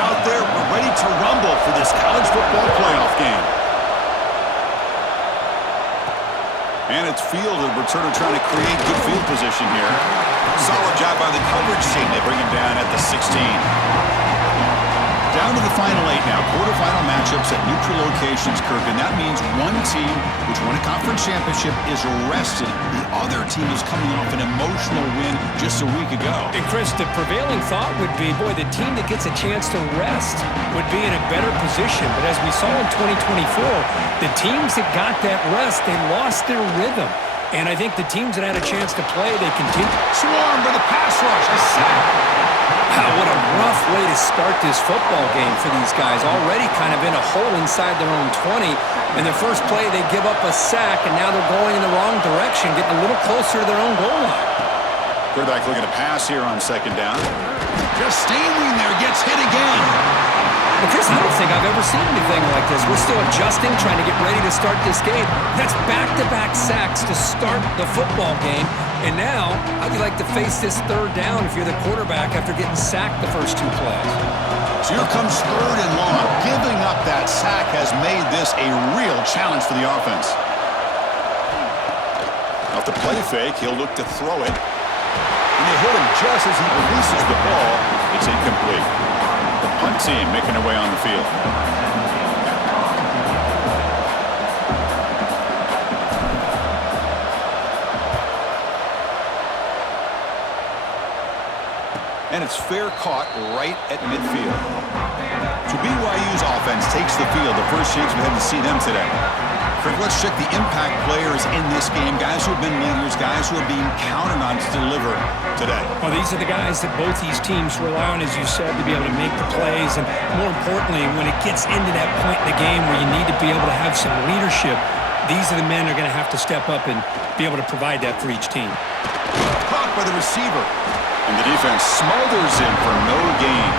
out there, ready to rumble for this college football playoff game. And it's field, the returner trying to create good field position here. Solid job by the coverage team. They bring him down at the 16. Down to the final 8 now. Quarterfinal matchups at neutral locations, Kirk. And that means one team, which won a conference championship, is rested. The other team is coming off an emotional win just a week ago. And Chris, the prevailing thought would be, boy, the team that gets a chance to rest would be in a better position. But as we saw in 2024, the teams that got that rest, they lost their rhythm. And I think the teams that had a chance to play, they continue. Swarm for the pass rush. A sack. Wow, what a rough way to start this football game for these guys. Already kind of in a hole inside their own 20. In their first play, they give up a sack, and now they're going in the wrong direction, getting a little closer to their own goal line. Quarterback looking to pass here on second down. Just standing there, gets hit again. Well, Chris, I don't think I've ever seen anything like this. We're still adjusting, trying to get ready to start this game. That's back-to-back sacks to start the football game. And now, how do you like to face this third down if you're the quarterback after getting sacked the first 2 plays? So here comes third and long. Giving up that sack has made this a real challenge for the offense. Off the play fake, he'll look to throw it. And they hit him just as he releases the ball. It's incomplete. The punt team making their way on the field. And it's fair caught right at midfield. So BYU's offense takes the field. The first chance we had to see them today. Kirk, let's check the impact players in this game. Guys who have been leaders, guys who are being counted on to deliver today. Well, these are the guys that both these teams rely on, as you said, to be able to make the plays. And more importantly, when it gets into that point in the game where you need to be able to have some leadership, these are the men that are going to have to step up and be able to provide that for each team. Caught by the receiver. And the defense smothers him for no gain.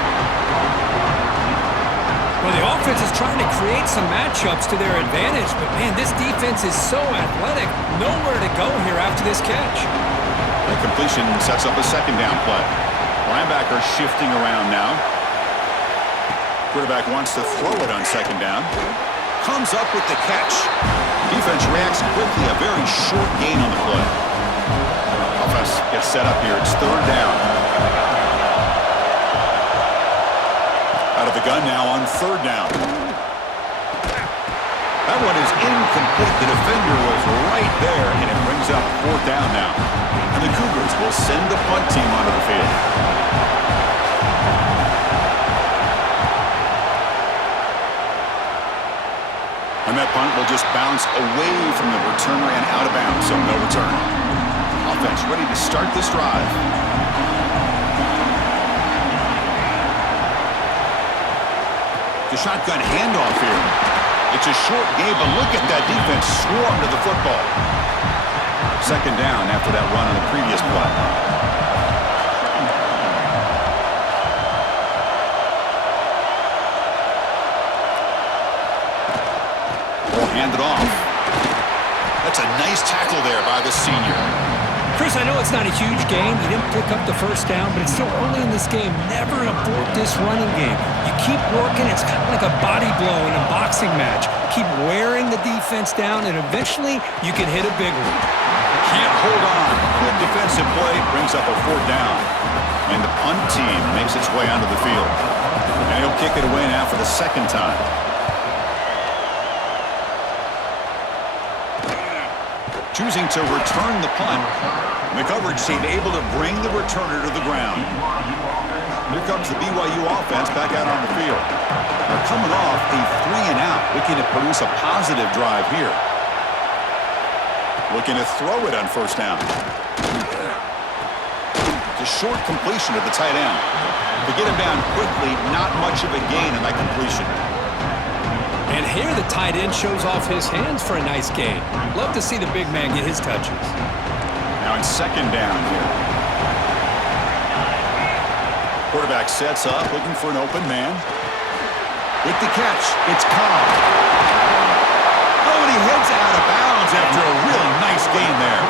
Well, the offense is trying to create some matchups to their advantage, but, man, this defense is so athletic. Nowhere to go here after this catch. The completion sets up a second down play. Linebacker shifting around now. Quarterback wants to throw it on second down. Comes up with the catch. Defense reacts quickly. A very short gain on the play. Offense gets set up here. It's third down. Out of the gun now on third down. That one is incomplete. The defender was right there, and it brings up fourth down now. And the Cougars will send the punt team onto the field. And that punt will just bounce away from the returner and out of bounds, so no return. Offense ready to start this drive. The shotgun handoff here. It's a short game, but look at that defense swarm to the football. Second down after that run on the previous play. Ball handed off. That's a nice tackle there by the senior. Chris, I know it's not a huge game. He didn't pick up the first down, but it's still early in this game. Never abort this running game. You keep working. It's kind of like a body blow in a boxing match. Keep wearing the defense down, and eventually you can hit a big one. Can't hold on. Good defensive play brings up a fourth down. And the punt team makes its way onto the field. And he'll kick it away now for the second time. Choosing to return the punt. The coverage team able to bring the returner to the ground. Here comes the BYU offense back out on the field. They're coming off a 3-and-out, looking to produce a positive drive here. Looking to throw it on first down. It's a short completion to the tight end. To get him down quickly, not much of a gain in that completion. And here the tight end shows off his hands for a nice gain. Love to see the big man get his touches. Now it's second down here. Quarterback sets up, looking for an open man. With the catch, it's Cobb. Oh, and he heads out of bounds after a real nice gain there.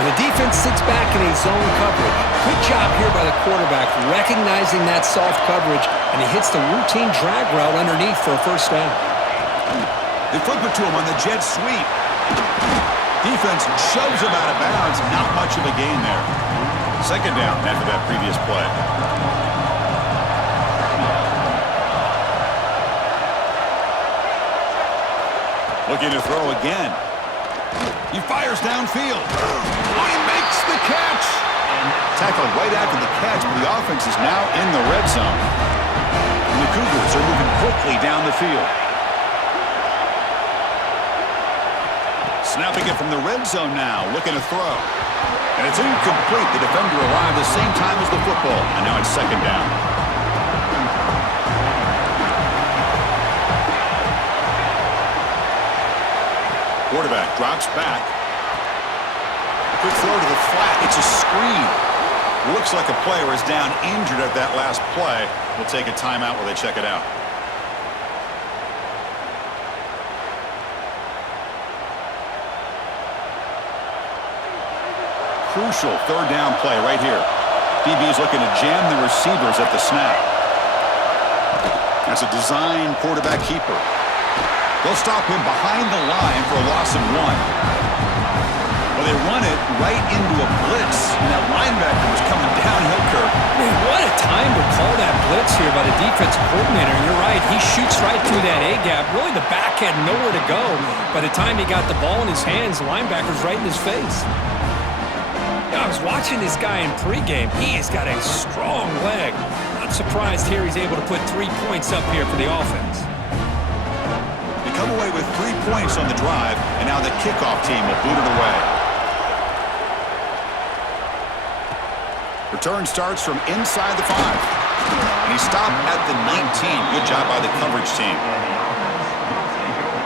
And the defense sits back in a zone coverage. Good job here by the quarterback, recognizing that soft coverage, and he hits the routine drag route underneath for a first down. They flip it to him on the jet sweep. Defense shoves him out of bounds. Not much of a gain there. Second down after that previous play. Looking to throw again. He fires downfield. Oh, he makes the catch. Tackled right after the catch, but the offense is now in the red zone. And the Cougars are moving quickly down the field. Snapping it from the red zone now, looking to throw. And it's incomplete. The defender arrived the same time as the football, and now it's second down. Quarterback drops back. Quick throw to the flat. It's a screen. Looks like a player is down injured at that last play. We'll take a timeout while they check it out. Crucial third down play right here. DB is looking to jam the receivers at the snap. That's a design quarterback keeper. They'll stop him behind the line for a loss of 1. Well, they run it right into a blitz, and that linebacker was coming downhill, Kirk. Man, what a time to call that blitz here by the defensive coordinator. You're right. He shoots right through that A-gap. Really, the back had nowhere to go. By the time he got the ball in his hands, the linebacker's right in his face. I was watching this guy in pregame. He has got a strong leg. Not surprised here he's able to put 3 points up here for the offense. They come away with 3 points on the drive, and now the kickoff team will boot it away. Return starts from inside the 5. And he stopped at the 19. Good job by the coverage team.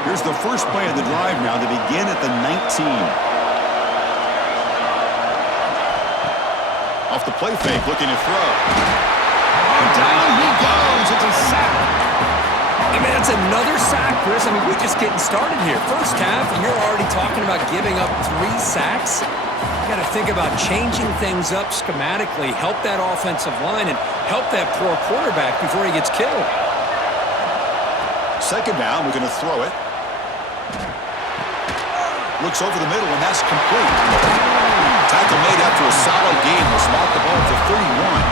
Here's the first play of the drive now. They begin at the 19. Off the play fake, looking to throw. And down he goes. It's a sack. I mean, that's another sack, Chris. I mean, we're just getting started here. First half, and you're already talking about giving up 3 sacks. You got to think about changing things up schematically, help that offensive line, and help that poor quarterback before he gets killed. Second down, we're going to throw it. Looks over the middle, and that's complete. Tackle made after a solid game. They'll spot the ball for 31.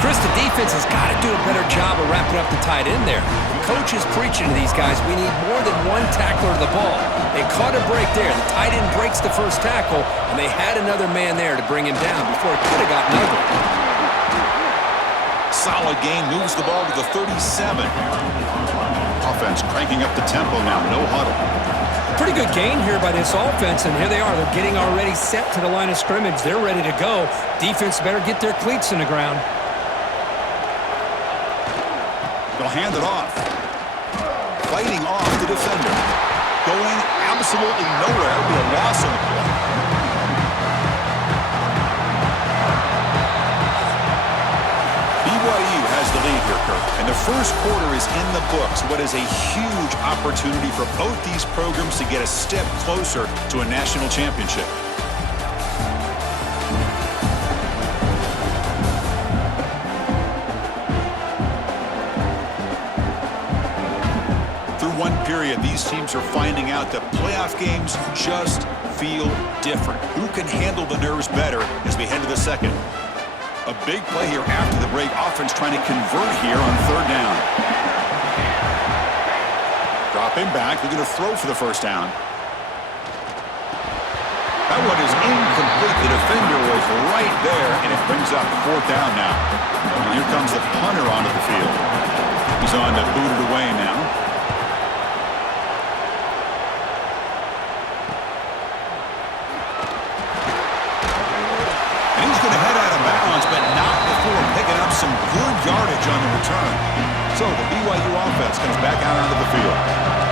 Chris, the defense has got to do a better job of wrapping up the tight end there. The coach is preaching to these guys, we need more than 1 tackler to the ball. They caught a break there. The tight end breaks the first tackle, and they had another man there to bring him down before it could have gotten ugly. Solid game, moves the ball to the 37. Offense cranking up the tempo now, no huddle. Pretty good gain here by this offense, and here they are. They're getting already set to the line of scrimmage. They're ready to go. Defense better get their cleats in the ground. They'll hand it off. Fighting off the defender. Going absolutely nowhere. It'll be a loss on the play. BYU has the lead here, Kirk. And the first quarter is in the books. What is a huge opportunity for both these programs to get a step closer to a national championship. Through one period, these teams are finding out that playoff games just feel different. Who can handle the nerves better as we head to the second? A big play here after the break. Offense trying to convert here on third down. Dropping back. They're going to throw for the first down. That one is incomplete. The defender was right there, and it brings up fourth down now. And here comes the punter onto the field. He's on to boot it away now. And he's going to head out of bounds, but not before picking up some good yardage on the return. So the BYU offense comes back out onto the field.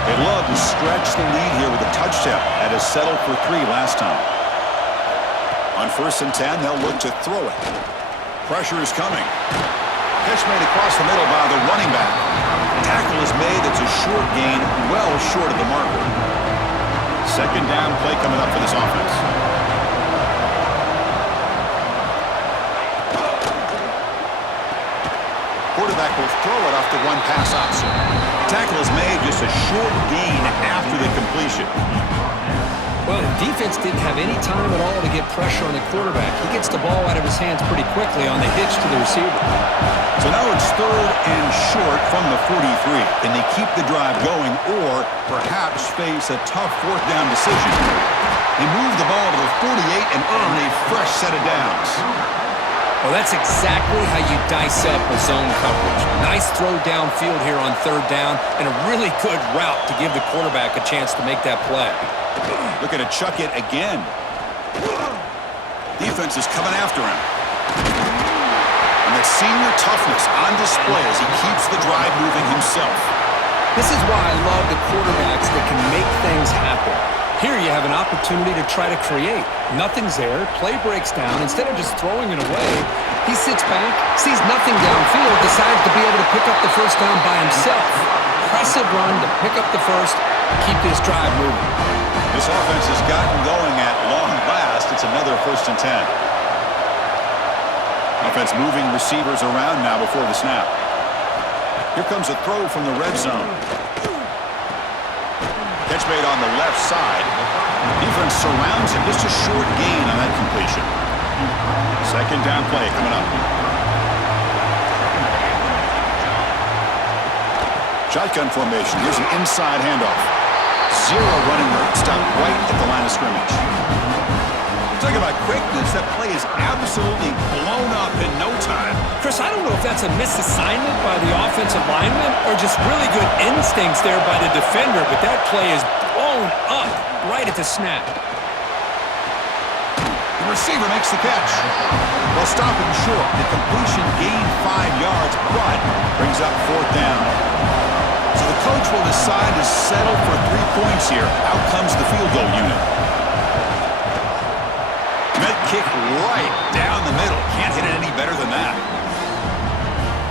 They love to stretch the lead here with a touchdown. Had to settle for 3 last time. On 1st and 10, they'll look to throw it. Pressure is coming. Catch made across the middle by the running back. Tackle is made. That's a short gain, well short of the marker. Second down play coming up for this offense. quarterback will throw it off the one pass option. Tackle is made, just a short gain after the completion. Well, the defense didn't have any time at all to get pressure on the quarterback. He gets the ball out of his hands pretty quickly on the hitch to the receiver. So now it's 3rd and short from the 43. Can they keep the drive going or perhaps face a tough 4th down decision? They move the ball to the 48 and earn a fresh set of downs. Well, that's exactly how you dice up a zone coverage. Nice throw downfield here on 3rd down and a really good route to give the quarterback a chance to make that play. Looking to chuck it again. Defense is coming after him. And that senior toughness on display as he keeps the drive moving himself. This is why I love the quarterbacks that can make things happen. Here you have an opportunity to try to create. Nothing's there. Play breaks down. Instead of just throwing it away, he sits back, sees nothing downfield, decides to be able to pick up the 1st down by himself. Impressive run to pick up the 1st, keep this drive moving. This offense has gotten going at long last. It's another 1st and 10. Offense moving receivers around now before the snap. Here comes a throw from the red zone. Catch made on the left side. Defense surrounds him. Just a short gain on that completion. 2nd down play coming up. Shotgun formation. Here's an inside handoff. 0 running room. Stop right at the line of scrimmage. Talk about quickness. That play is absolutely blown up in no time. Chris, I don't know if that's a misassignment by the offensive lineman or just really good instincts there by the defender, but that play is blown up right at the snap. The receiver makes the catch. They'll stop him short. The completion gained 5 yards, but brings up 4th down. So the coach will decide to settle for 3 points here. Out comes the field goal unit. Med kick right down the middle. Can't hit it any better than that.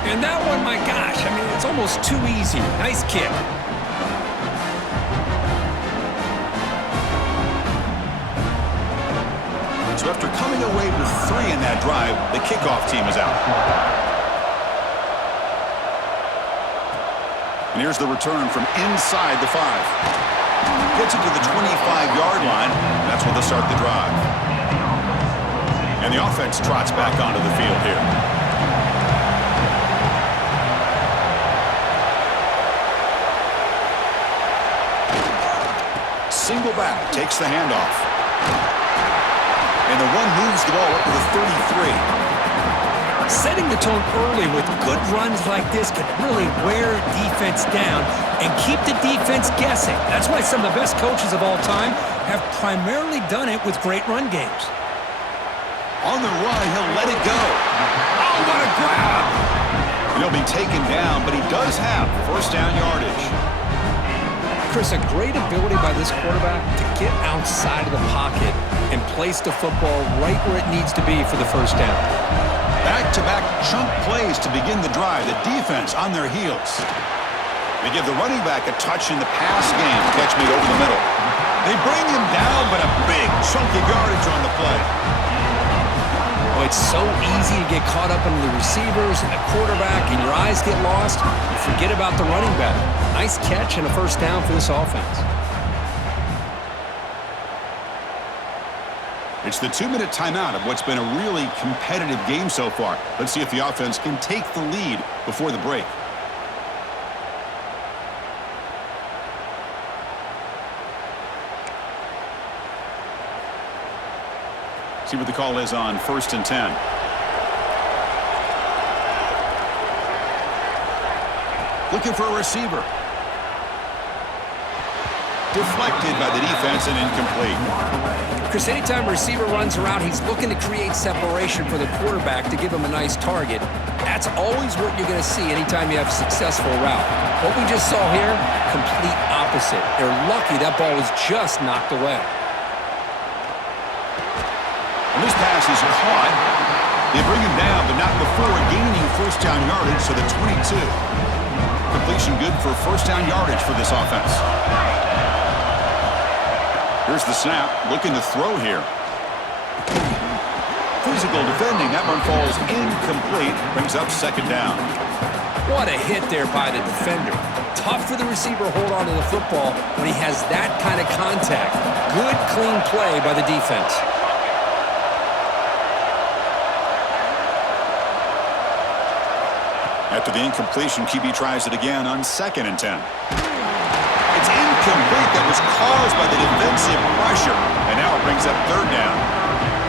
And that one, my gosh, I mean, it's almost too easy. Nice kick. So after coming away with 3 in that drive, the kickoff team is out. And here's the return from inside the 5. Gets it to the 25-yard line. That's where they'll start the drive. And the offense trots back onto the field here. Single back, takes the handoff. And the run moves the ball up to the 33. Setting the tone early with good runs like this can really wear defense down and keep the defense guessing. That's why some of the best coaches of all time have primarily done it with great run games. On the run, he'll let it go. Oh, what a grab! He'll be taken down, but he does have 1st down yardage. Chris, a great ability by this quarterback to get outside of the pocket and place the football right where it needs to be for the 1st down. Back-to-back chunk plays to begin the drive. The defense on their heels. They give the running back a touch in the pass game. Catch me over the middle. They bring him down, but a big chunk of yardage on the play. Oh, it's so easy to get caught up in the receivers and the quarterback, and your eyes get lost. You forget about the running back. Nice catch and a 1st down for this offense. It's the 2-minute timeout of what's been a really competitive game so far. Let's see if the offense can take the lead before the break. See what the call is on 1st and 10. Looking for a receiver. Deflected by the defense and incomplete. Chris, anytime a receiver runs around, he's looking to create separation for the quarterback to give him a nice target. That's always what you're going to see anytime you have a successful route. What we just saw here, complete opposite. They're lucky that ball was just knocked away. And this pass is caught. They bring him down, but not before gaining 1st down yardage to the 22. Completion good for 1st down yardage for this offense. Here's the snap, looking to throw here. Physical defending, that one falls incomplete, brings up 2nd down. What a hit there by the defender. Tough for the receiver to hold on to the football when he has that kind of contact. Good, clean play by the defense. After the incompletion, QB tries it again on 2nd and 10. It's incomplete. That was caused by the defensive pressure. And now it brings up 3rd down.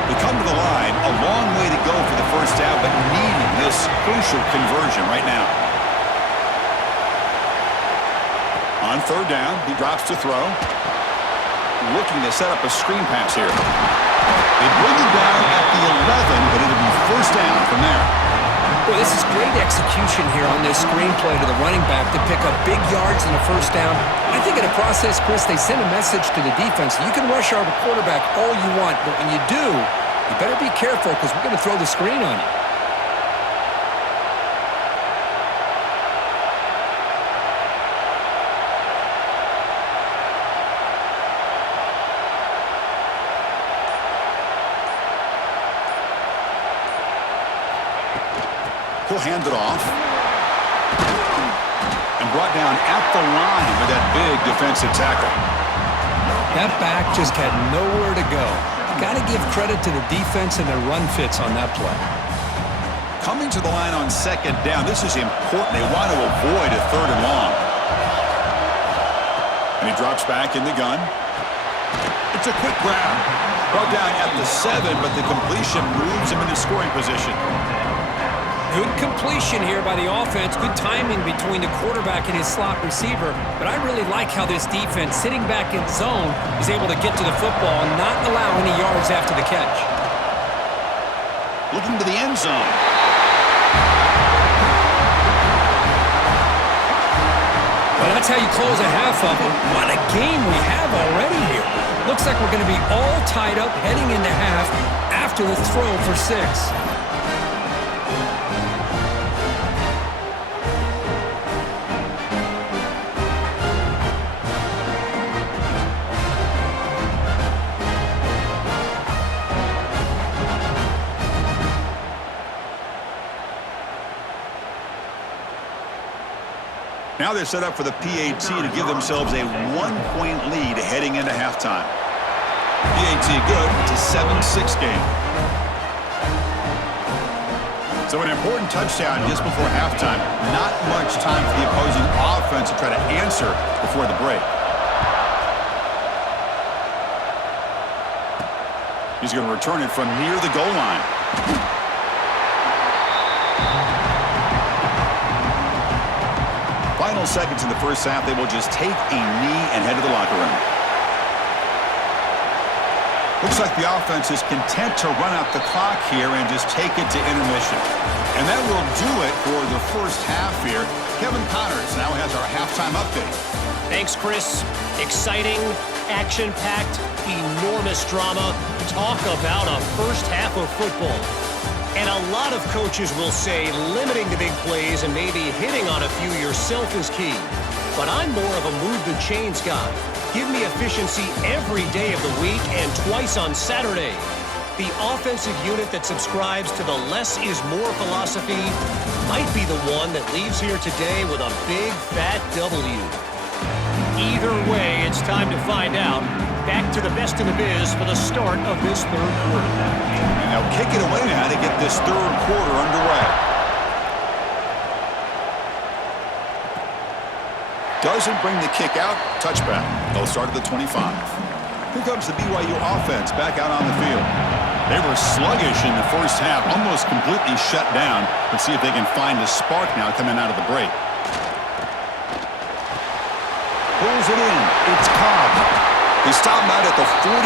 They come to the line, a long way to go for the first down, but needing this crucial conversion right now. On 3rd down, he drops to throw. Looking to set up a screen pass here. They bring him down at the 11, but it'll be 1st down from there. Boy, this is great execution here on this screenplay to the running back to pick up big yards in the 1st down. I think in the process, Chris, they send a message to the defense. You can rush our quarterback all you want, but when you do, you better be careful because we're going to throw the screen on you. He'll hand it off. And brought down at the line with that big defensive tackle. That back just had nowhere to go. Got to give credit to the defense and their run fits on that play. Coming to the line on 2nd down. This is important. They want to avoid a 3rd and long. And he drops back in the gun. It's a quick grab. Brought down at the 7, but the completion moves him into scoring position. Good completion here by the offense. Good timing between the quarterback and his slot receiver. But I really like how this defense, sitting back in zone, is able to get to the football and not allow any yards after the catch. Looking to the end zone. Well, that's how you close a half of it. What a game we have already here. Looks like we're going to be all tied up heading into half after the throw for 6. Now they're set up for the PAT to give themselves a 1-point lead heading into halftime. PAT good. It's a 7-6 game. So an important touchdown just before halftime. Not much time for the opposing offense to try to answer before the break. He's going to return it from near the goal line. Final seconds in the first half, they will just take a knee and head to the locker room. Looks like the offense is content to run out the clock here and just take it to intermission. And that will do it for the first half here. Kevin Connors now has our halftime update. Thanks, Chris. Exciting, action-packed, enormous drama. Talk about a first half of football. And a lot of coaches will say limiting the big plays and maybe hitting on a few yourself is key. But I'm more of a move the chains guy. Give me efficiency every day of the week and twice on Saturday. The offensive unit that subscribes to the less is more philosophy might be the one that leaves here today with a big fat W. Either way, it's time to find out. Back to the best in the biz for the start of this 3rd quarter. And they'll kick it away now to get this 3rd quarter underway. Doesn't bring the kick out. Touchback. They'll start at the 25. Here comes the BYU offense back out on the field. They were sluggish in the first half, almost completely shut down. Let's see if they can find a spark now coming out of the break. Pulls it in. It's Cobb. They stop him out at the 42.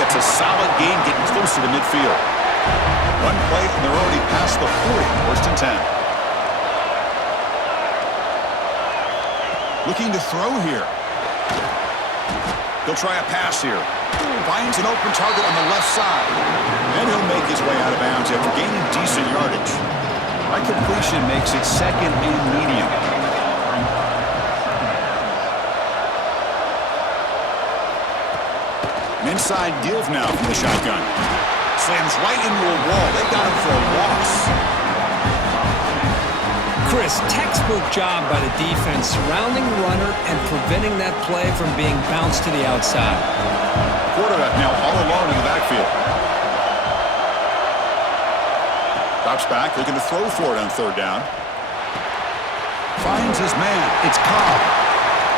That's a solid game getting closer to midfield. One play, and they're already past the 40. 1st and 10. Looking to throw here. He'll try a pass here. Finds an open target on the left side. And he'll make his way out of bounds after gaining decent yardage. Right completion makes it 2nd and medium. An inside give now from the shotgun. Slams right into a wall. They got him for a loss. Chris, textbook job by the defense surrounding the runner and preventing that play from being bounced to the outside. Quarterback now all alone in the backfield. Drops back, looking to throw for it on third down. Finds his man. It's Cobb.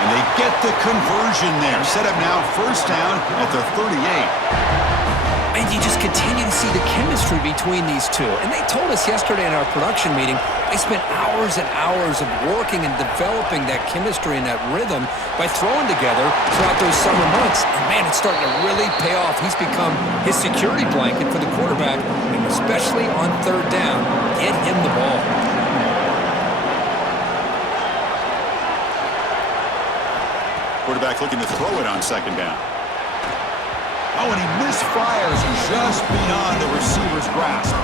And they get the conversion there. Set up now first down at their 38. And you just continue to see the chemistry between these two. And they told us yesterday in our production meeting, they spent hours and hours of working and developing that chemistry and that rhythm by throwing together throughout those summer months. And man, it's starting to really pay off. He's become his security blanket for the quarterback, and especially on third down, get him the ball. Quarterback looking to throw it on second down. Oh, and he misfires just beyond the receiver's grasp.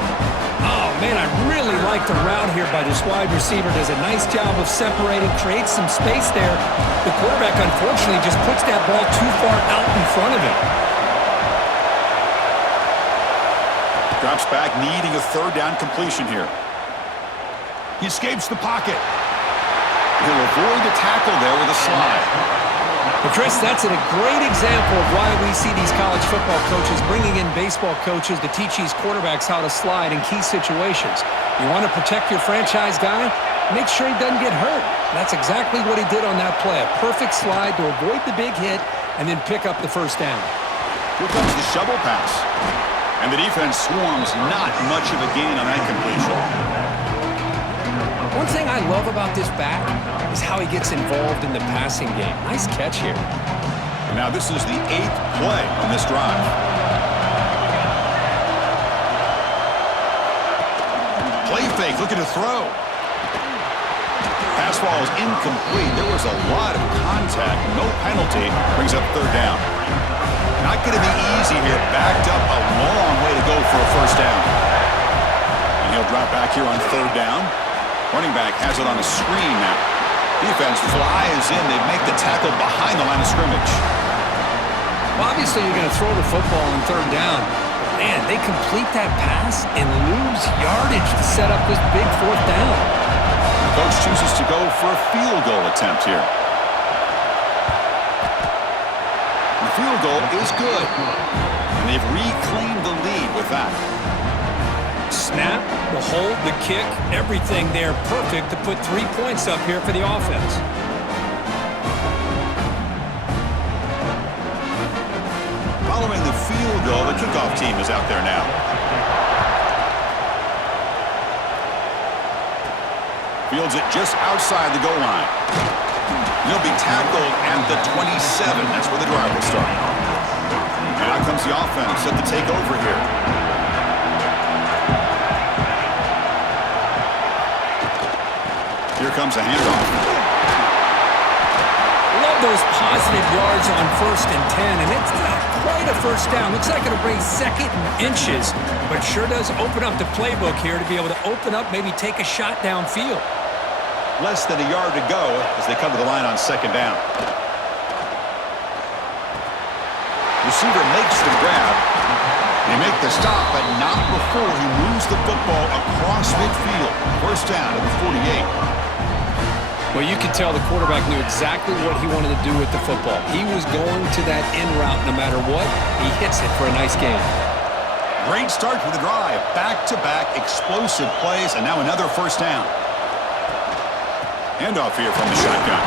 Oh, man, I really like the route here by this wide receiver. Does a nice job of separating, creates some space there. The quarterback, unfortunately, just puts that ball too far out in front of him. Drops back, needing a third down completion here. He escapes the pocket. He'll avoid the tackle there with a slide. But Chris, that's a great example of why we see these college football coaches bringing in baseball coaches to teach these quarterbacks how to slide in key situations. You want to protect your franchise guy? Make sure he doesn't get hurt. That's exactly what he did on that play. A perfect slide to avoid the big hit and then pick up the first down. Here comes the shovel pass. And the defense swarms not much of a gain on that completion. One thing I love about this back is how he gets involved in the passing game. Nice catch here. Now this is the 8th play on this drive. Play fake, looking to throw. Pass ball is incomplete. There was a lot of contact. No penalty. Brings up third down. Not going to be easy here. Backed up a long way to go for a first down. And he'll drop back here on third down. Running back has it on a screen now. Defense flies in. They make the tackle behind the line of scrimmage. Well, obviously, you're going to throw the football on third down. But man, they complete that pass and lose yardage to set up this big fourth down. The coach chooses to go for a field goal attempt here. The field goal is good. And they've reclaimed the lead with that. Snap, the hold, the kick, everything there perfect to put 3 points up here for the offense. Following the field goal, the kickoff team is out there now. Fields it just outside the goal line. He'll be tackled at the 27. That's where the drive will start. And out comes the offense set to take over here. Here comes a handoff. Love those positive yards on 1st and 10, and it's not quite a first down. Looks like it'll bring 2nd and inches, but sure does open up the playbook here to be able to open up, maybe take a shot downfield. Less than a yard to go as they come to the line on 2nd down. Receiver makes the grab. They make the stop, but not before he moves the football across midfield. First down at the 48. Well, you could tell the quarterback knew exactly what he wanted to do with the football. He was going to that in route no matter what. He hits it for a nice gain. Great start for the drive. Back-to-back explosive plays, and now another first down. Handoff here from the shotgun.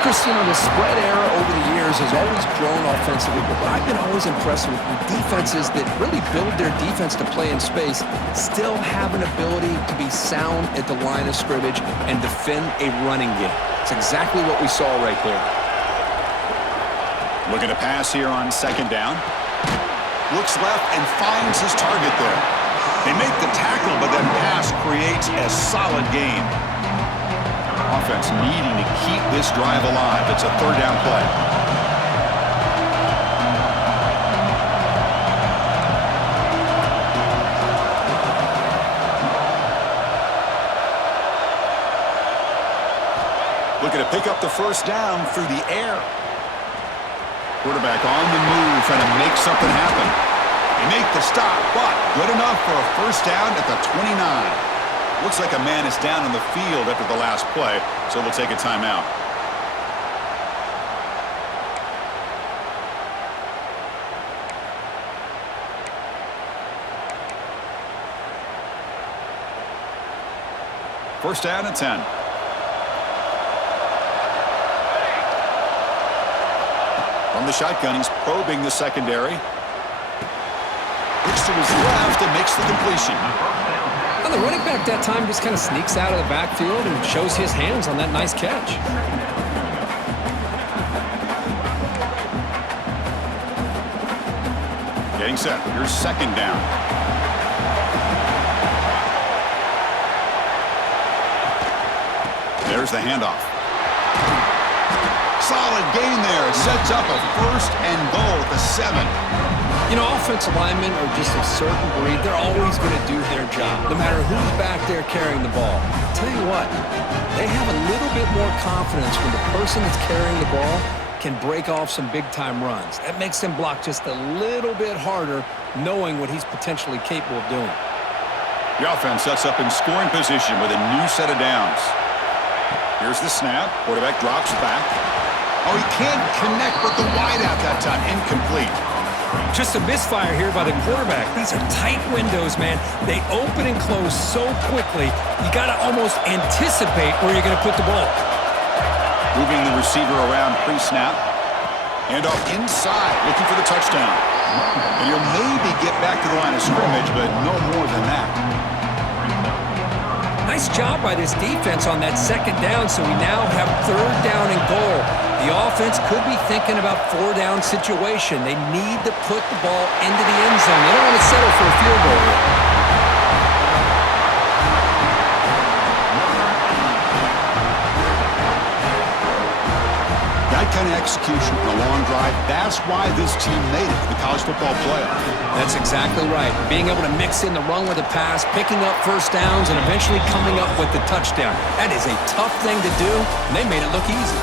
Chris, you know, the spread era over the years has always grown offensively, but I've been always impressed with defenses that really build their defense to play in space, still have an ability to be sound at the line of scrimmage and defend a running game. It's exactly what we saw right there. Looking to pass here on 2nd down. Looks left and finds his target there. They make the tackle, but that pass creates a solid gain. Offense needing to keep this drive alive. It's a third down play. Looking to pick up the first down through the air. Quarterback on the move, trying to make something happen. They make the stop, but good enough for a first down at the 29. Looks like a man is down on the field after the last play, so we'll take a timeout. First down and 10. From the shotgun, he's probing the secondary. Looks to his left and makes the completion. And the running back that time just kind of sneaks out of the backfield and shows his hands on that nice catch. Getting set. Here's second down. There's the handoff. Solid gain there. It sets up a first and goal at the 7. You know, offensive linemen are just a certain breed. They're always going to do their job, no matter who's back there carrying the ball. I'll tell you what, they have a little bit more confidence when the person that's carrying the ball can break off some big-time runs. That makes them block just a little bit harder, knowing what he's potentially capable of doing. The offense sets up in scoring position with a new set of downs. Here's the snap. Quarterback drops back. Oh, he can't connect with the wideout that time. Incomplete. Just a misfire here by the quarterback. These are tight windows, man. They open and close so quickly, you got to almost anticipate where you're going to put the ball. Moving the receiver around pre-snap. Handoff inside, looking for the touchdown. And he'll maybe get back to the line of scrimmage, but no more than that. Nice job by this defense on that second down, so we now have third down and goal. The offense could be thinking about four-down situation. They need to put the ball into the end zone. They don't want to settle for a field goal here. That kind of execution on a long drive, that's why this team made it to the college football playoff. That's exactly right. Being able to mix in the run with the pass, picking up first downs, and eventually coming up with the touchdown. That is a tough thing to do, and they made it look easy.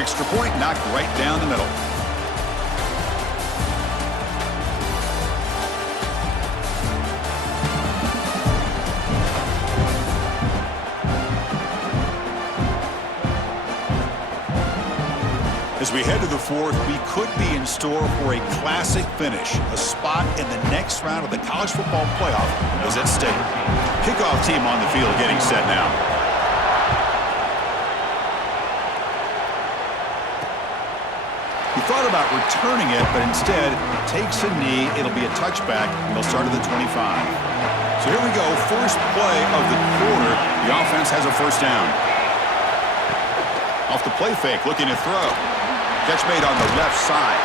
Extra point knocked right down the middle. As we head to the fourth, we could be in store for a classic finish. A spot in the next round of the college football playoff is at stake. Kickoff team on the field getting set now. He thought about returning it, but instead takes a knee. It'll be a touchback, and they'll start at the 25. So here we go, first play of the quarter. The offense has a first down. Off the play fake, looking to throw. Catch made on the left side.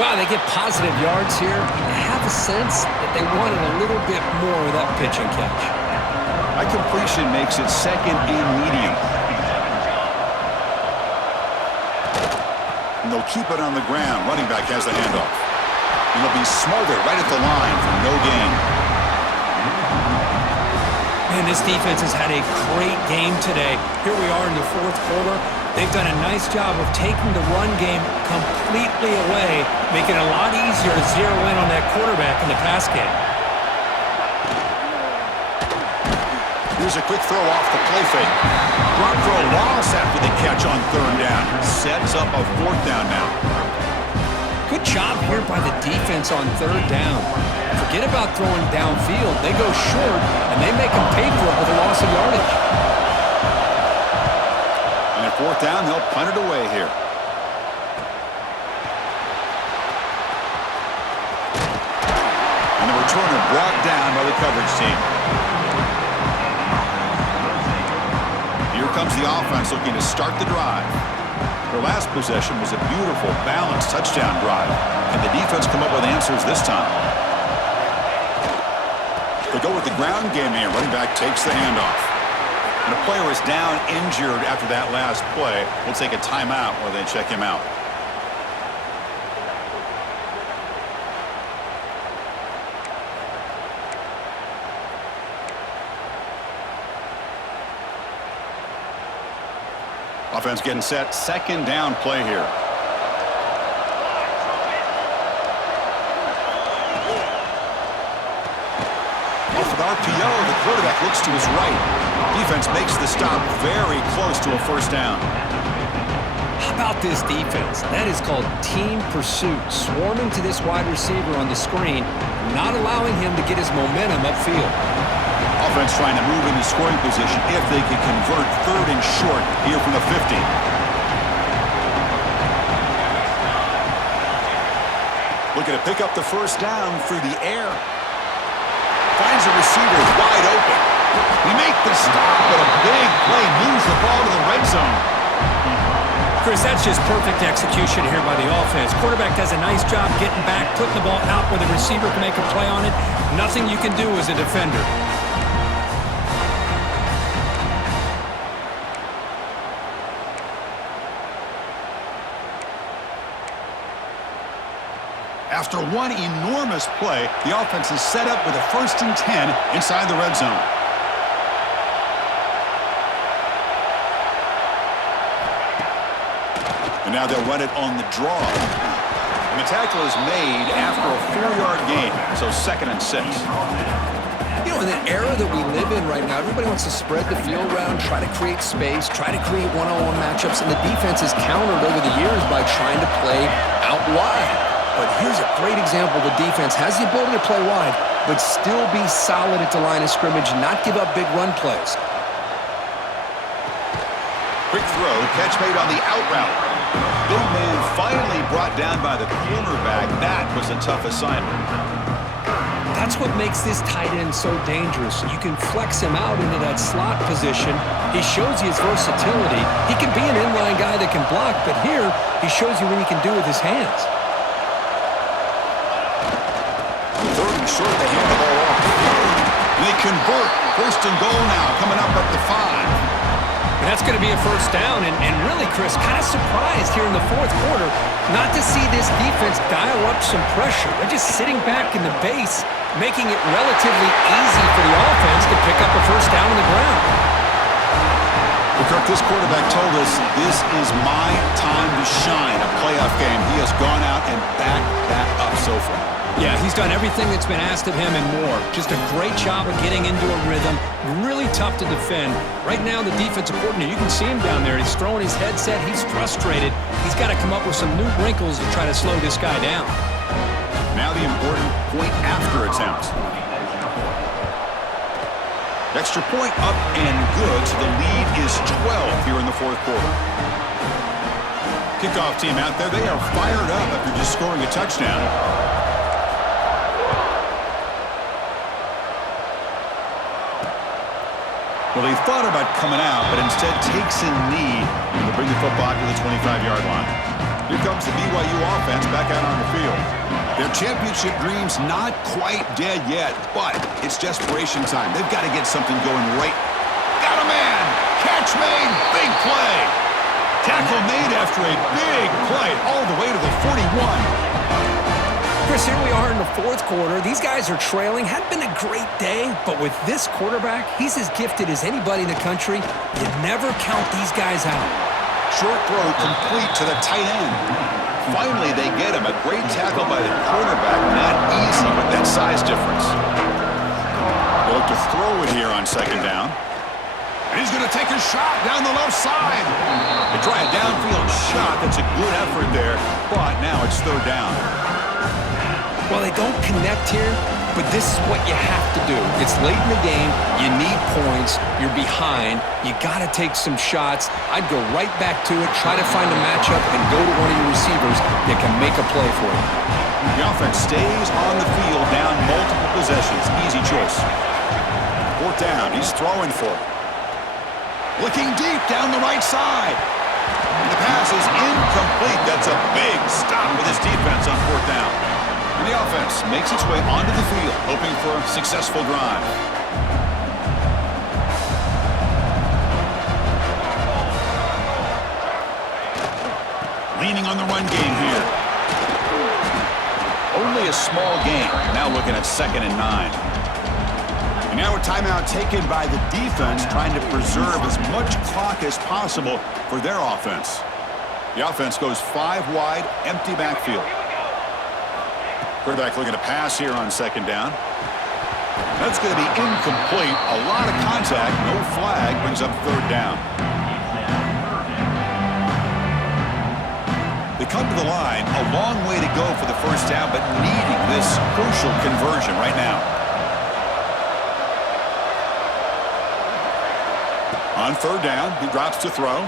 Wow, they get positive yards here. I have a sense that they wanted a little bit more of that pitch and catch. That completion makes it second and medium. And they'll keep it on the ground. Running back has the handoff. And they'll be smothered right at the line for no gain. Man, this defense has had a great game today. Here we are in the fourth quarter. They've done a nice job of taking the run game completely away, making it a lot easier to zero in on that quarterback in the pass game. Here's a quick throw off the play fake. Drop for a loss after the catch on third down. Sets up a fourth down now. Good job here by the defense on third down. Forget about throwing downfield. They go short, and they make them pay for it with a loss of yardage. And at fourth down, they'll punt it away here. And the returner brought down by the coverage team. Here comes the offense looking to start the drive. Their last possession was a beautiful, balanced touchdown drive. And the defense come up with answers this time. They go with the ground game here. Running back takes the handoff. And a player is down injured after that last play. We'll take a timeout while they check him out. Offense getting set. Second down play here. Off with RPO, the quarterback looks to his right. Defense makes the stop very close to a first down. How about this defense? That is called team pursuit. Swarming to this wide receiver on the screen, not allowing him to get his momentum upfield. Offense trying to move into scoring position if they can convert 3rd and short here from the 50. Looking to pick up the first down through the air. Finds a receiver wide open. We make the stop, but a big play moves the ball to the red zone. Chris, that's just perfect execution here by the offense. Quarterback does a nice job getting back, putting the ball out where the receiver can make a play on it. Nothing you can do as a defender. After one enormous play, the offense is set up with a 1st and 10 inside the red zone. And now they'll run it on the draw. And the tackle is made after a 4-yard gain, so 2nd and 6. You know, in the era that we live in right now, everybody wants to spread the field around, try to create space, try to create one-on-one matchups, and the defense is countered over the years by trying to play out wide. But here's a great example. The defense has the ability to play wide, but still be solid at the line of scrimmage, not give up big run plays. Quick throw, catch made on the out route. Big man finally brought down by the cornerback. That was a tough assignment. That's what makes this tight end so dangerous. You can flex him out into that slot position. He shows you his versatility. He can be an inline guy that can block, but here he shows you what he can do with his hands. 3rd and short, they hand the ball off. And they convert. 1st and goal now, coming up at the 5. And that's going to be a first down. And really, Chris, kind of surprised here in the 4th quarter not to see this defense dial up some pressure. They're just sitting back in the base, making it relatively easy for the offense to pick up a first down on the ground. Well, Kirk, this quarterback told us this is my time to shine, a playoff game. He has gone out and backed that up so far. Yeah, he's done everything that's been asked of him and more. Just a great job of getting into a rhythm. Really tough to defend. Right now, the defensive coordinator, you can see him down there. He's throwing his headset. He's frustrated. He's got to come up with some new wrinkles to try to slow this guy down. Now the important point after attempt. Extra point up and good, so the lead is 12 here in the 4th quarter. Kickoff team out there. They are fired up after just scoring a touchdown. Well, they thought about coming out, but instead takes a knee to bring the football to the 25-yard line. Here comes the BYU offense back out on the field. Their championship dreams not quite dead yet, but it's desperation time. They've got to get something going right. Got a man! Catch made! Big play! Tackle made after a big play all the way to the 41. Chris, here we are in the 4th quarter. These guys are trailing. Hadn't been a great day, but with this quarterback, he's as gifted as anybody in the country. You never count these guys out. Short throw complete to the tight end. Finally, they get him. A great tackle by the quarterback. Not easy with that size difference. They look to throw it here on 2nd down. And he's going to take a shot down the left side. They try a downfield shot. That's a good effort there, but now it's 3rd down. Well, they don't connect here, but this is what you have to do. It's late in the game. You need points. You're behind. You got to take some shots. I'd go right back to it, try to find a matchup, and go to one of your receivers that can make a play for you. The offense stays on the field down multiple possessions. Easy choice. 4th down. He's throwing for it. Looking deep down the right side. And the pass is incomplete. That's a big stop with his defense on 4th down. And the offense makes its way onto the field, hoping for a successful drive. Leaning on the run game here. Only a small gain. Now looking at 2nd and 9. And now a timeout taken by the defense, trying to preserve as much clock as possible for their offense. The offense goes 5 wide, empty backfield. Quarterback looking to pass here on 2nd down. That's going to be incomplete. A lot of contact. No flag. Brings up third down. They come to the line. A long way to go for the first down, but needing this crucial conversion right now. On third down, he drops to throw.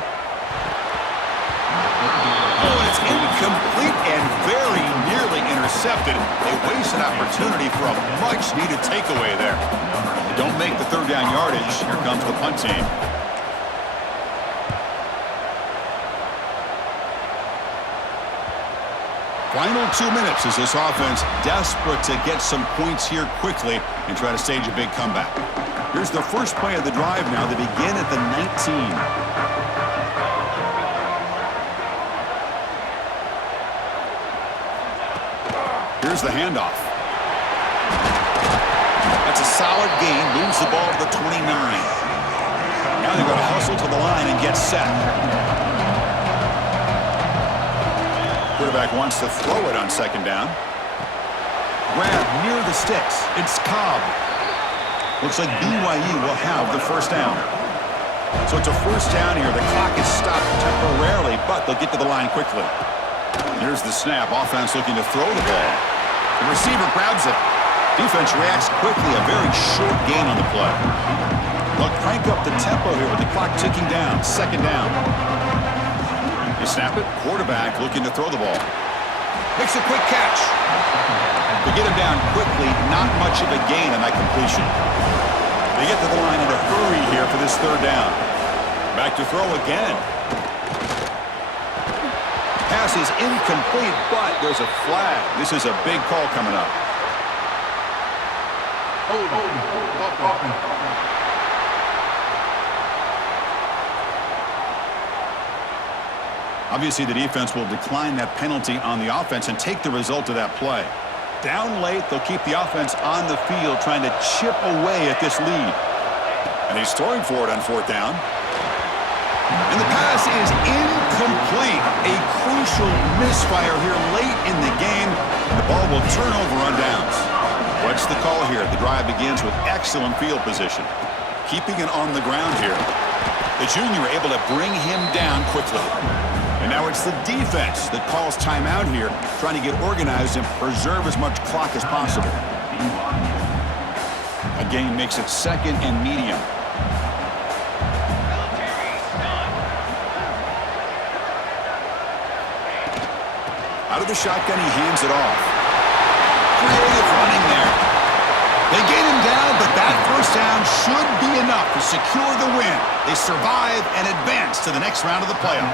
Oh, and it's incomplete and very nearly intercepted. They waste an opportunity for a much-needed takeaway there. They don't make the third down yardage. Here comes the punt team. Final 2 minutes as this offense desperate to get some points here quickly and try to stage a big comeback. Here's the first play of the drive now. They begin at the 19. Here's the handoff. That's a solid gain. Moves the ball to the 29. Now they're going to hustle to the line and get set. Quarterback wants to throw it on second down. Grab near the sticks. It's Cobb. Looks like BYU will have the first down. So it's a first down here. The clock is stopped temporarily, but they'll get to the line quickly. Here's the snap. Offense looking to throw the ball. The receiver grabs it. Defense reacts quickly. A very short gain on the play. They'll crank up the tempo here with the clock ticking down. Second down. They snap it. Quarterback looking to throw the ball. Makes a quick catch. They get him down quickly. Not much of a gain on that completion. They get to the line in a hurry here for this third down. Back to throw again. Pass is incomplete, but there's a flag. This is a big call coming up. Obviously, the defense will decline that penalty on the offense and take the result of that play. Down late, they'll keep the offense on the field trying to chip away at this lead. And he's throwing for it on fourth down. And the pass is incomplete. A crucial misfire here late in the game. The ball will turn over on downs. What's the call here? The drive begins with excellent field position. Keeping it on the ground here. The junior able to bring him down quickly. And now it's the defense that calls timeout here, trying to get organized and preserve as much clock as possible. A gain makes it second and medium. Out of the shotgun, he hands it off. Creative running there. They get him down, but that first down should be enough to secure the win. They survive and advance to the next round of the playoff.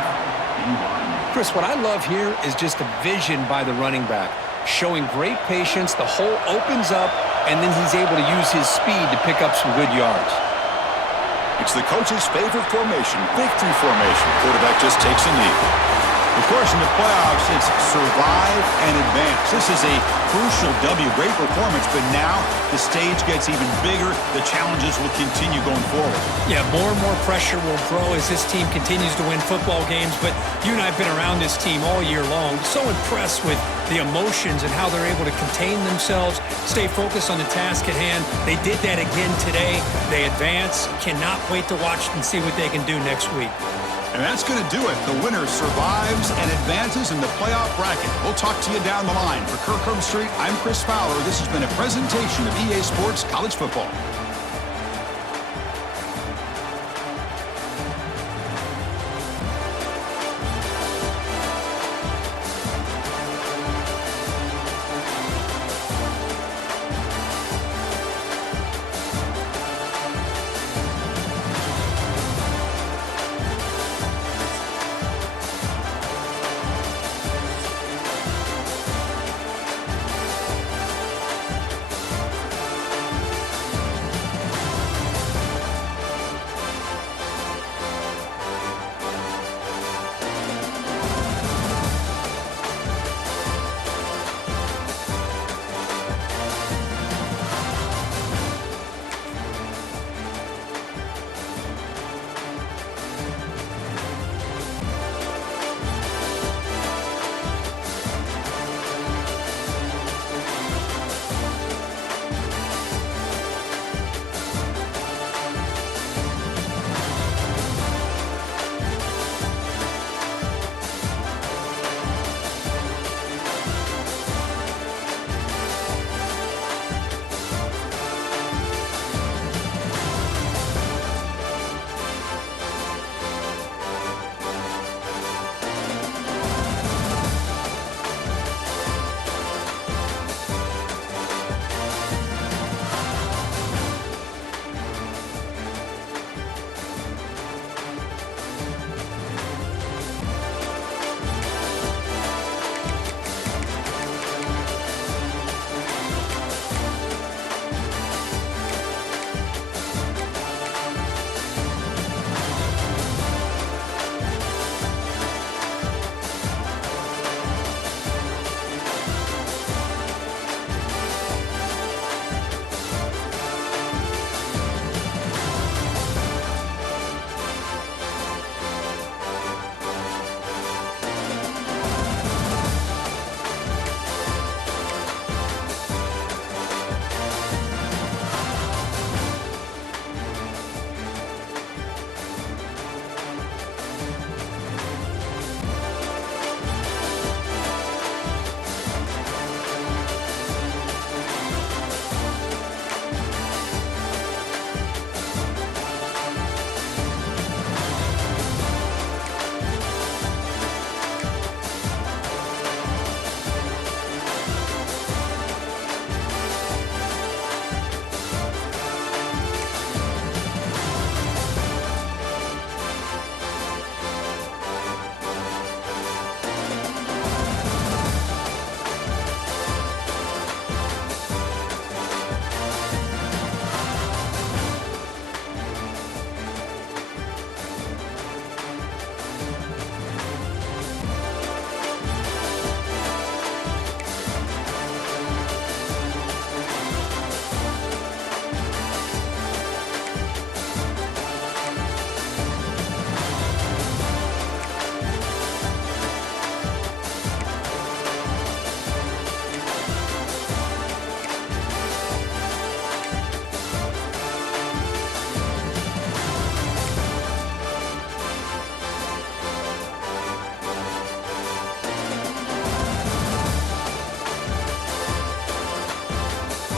Chris, what I love here is just the vision by the running back. Showing great patience, the hole opens up, and then he's able to use his speed to pick up some good yards. It's the coach's favorite formation, victory formation. Quarterback just takes a knee. Of course, in the playoffs, it's survive and advance. This is a crucial W. Great performance, but now the stage gets even bigger. The challenges will continue going forward. Yeah, more and more pressure will grow as this team continues to win football games, but you and I have been around this team all year long. So impressed with the emotions and how they're able to contain themselves, stay focused on the task at hand. They did that again today. They advance. Cannot wait to watch and see what they can do next week. And that's going to do it. The winner survives and advances in the playoff bracket. We'll talk to you down the line. For Kirk Herbstreit, I'm Chris Fowler. This has been a presentation of EA Sports College Football.